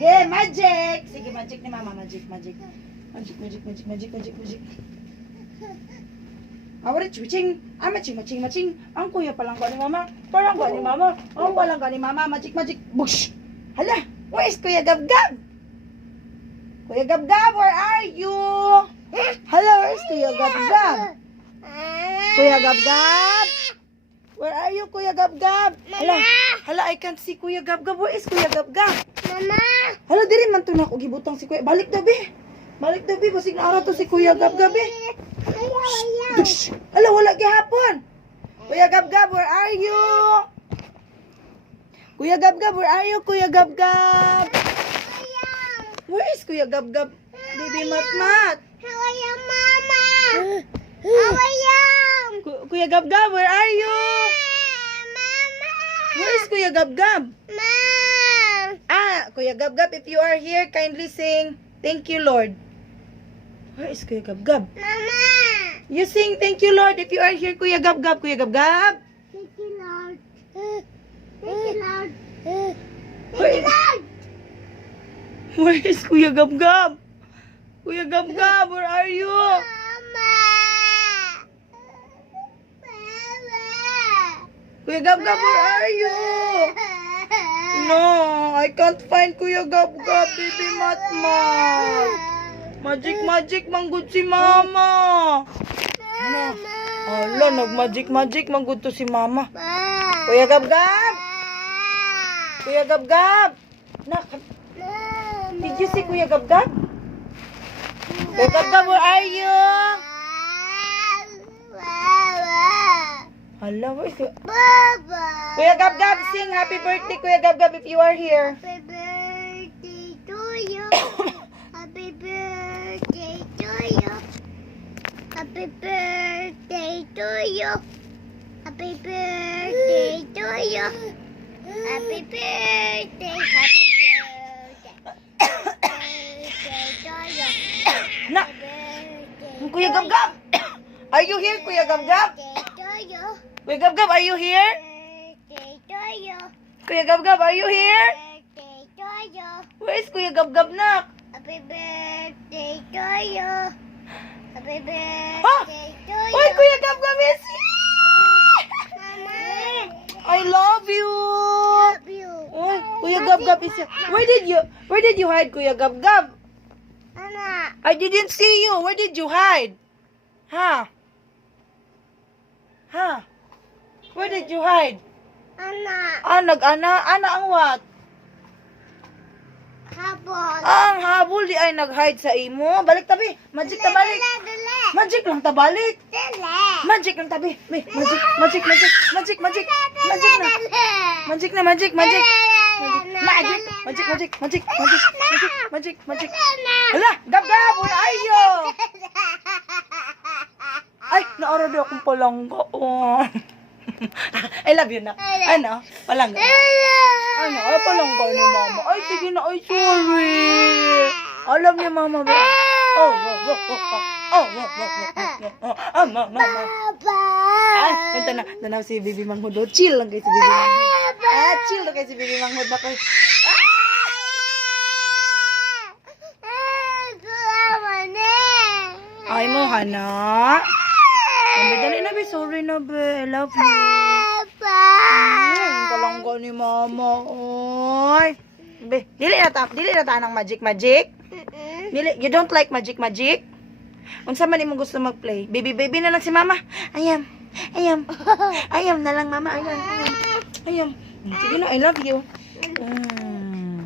Sige, magic. Sige, magic ni mama. Magic. Magic. Awari chuching. Maching. Ang kuya palang ni mama. Parang ni mama. Ang palang ni mama. Magic. Bush. Hala, where is Kuya Gab-Gab? Kuya Gab-Gab, where are you? Hello, where is Kuya Gab-Gab? Kuya Gab-Gab? Where are you, Kuya Gab-Gab? Hala, I can't see Kuya Gab-Gab. Where is Kuya Gab-Gab? Mama! Hala, diri man to na ako gibutang si Kuya. Balik daw, be. Basig na araw to si Kuya Gab-Gab, be. Dush! Hala, wala gihapon. Kuya Gab-Gab, where are you? Kuya Gab-Gab, where are you, Kuya Gab-Gab? Where is Kuya Gab-Gab? Baby Mat-Mat. Mama! Hawayang! Kuya Gab-Gab, where are you? Mama! Where is Kuya Gab-Gab? Mom! Kuya Gab-Gab, if you are here, kindly sing, "Thank you, Lord." Where is Kuya Gab-Gab? Mama! You sing, "Thank you, Lord," if you are here, Kuya Gab-Gab. Kuya Gab-Gab? Thank you, Lord. Thank you, Lord. Where, where is Kuya Gab-Gab? Kuya Gab-Gab, where are you? Mama! Kuya Gab-Gab, where are you? No, I can't find Kuya Gab-Gab, baby Mat-Mat. Magic, manggod si Mama. Ano? Ala, nag-magic, manggod to si Mama. Kuya Gab-Gab? Kuya Gab-Gab? Did you see Kuya Gab-Gab? Kuya Gab-Gab, where are you? Hala, where is you? Kuya Gab-Gab, sing happy birthday, Kuya Gab-Gab, if you are here. Happy birthday to you. Happy birthday to you. Happy birthday to you. Happy birthday to you. Happy birthday. Happy birthday to you. Na, Kuya Gab-Gab? Are you here, Kuya Gab-Gab? To you. Kuya Gab-Gab, are you here? Birthday to you. Kuya Gab-Gab, are you here? Birthday to you. Where is Kuya Gab-Gab, nak? Happy birthday to you. Happy birthday Ah! to you. Oy, Kuya Gab-Gab is here! Mama. I love you! Love you. Oy, Kuya Gab-Gab is here. Where did you hide, Kuya Gab-Gab? Ana. I didn't see you. Where did you hide? Ha? Ha? Where did you hide? Ana. Nag-ana? Ana ang what? Habol. Ang habol di ay nag-hide sa imo. Balik tabi. Magic ta balik. Dali. Magic lang ta balik. Dali. Magic lang tabi. May magic na. Magic. Magic. Hala, Gab-Gab, where are you? Ay, naara di akong palangga. Oh. I love you na. Ano? Palangga. Ano? Ay, palangga ni Mama. Ay, sige na. Ay, sorry. Alam niya, Mama. Mama. Ay, punta na. Tanaw si Bibi Manghud. Chill lang kayo si Bibi Manghud. Chill lang kayo si Bibi Manghud. Bakit? Ay mo, Hana. Dali na, be. Sorry na, be. I love you. Palangga ni Mama. Oy. Be, dili na ta ng magic. Dili, you don't like magic? Unsa man imong gusto mag-play? Baby na lang si Mama. Ayam na lang, Mama. Ayam. Sige na, I love you.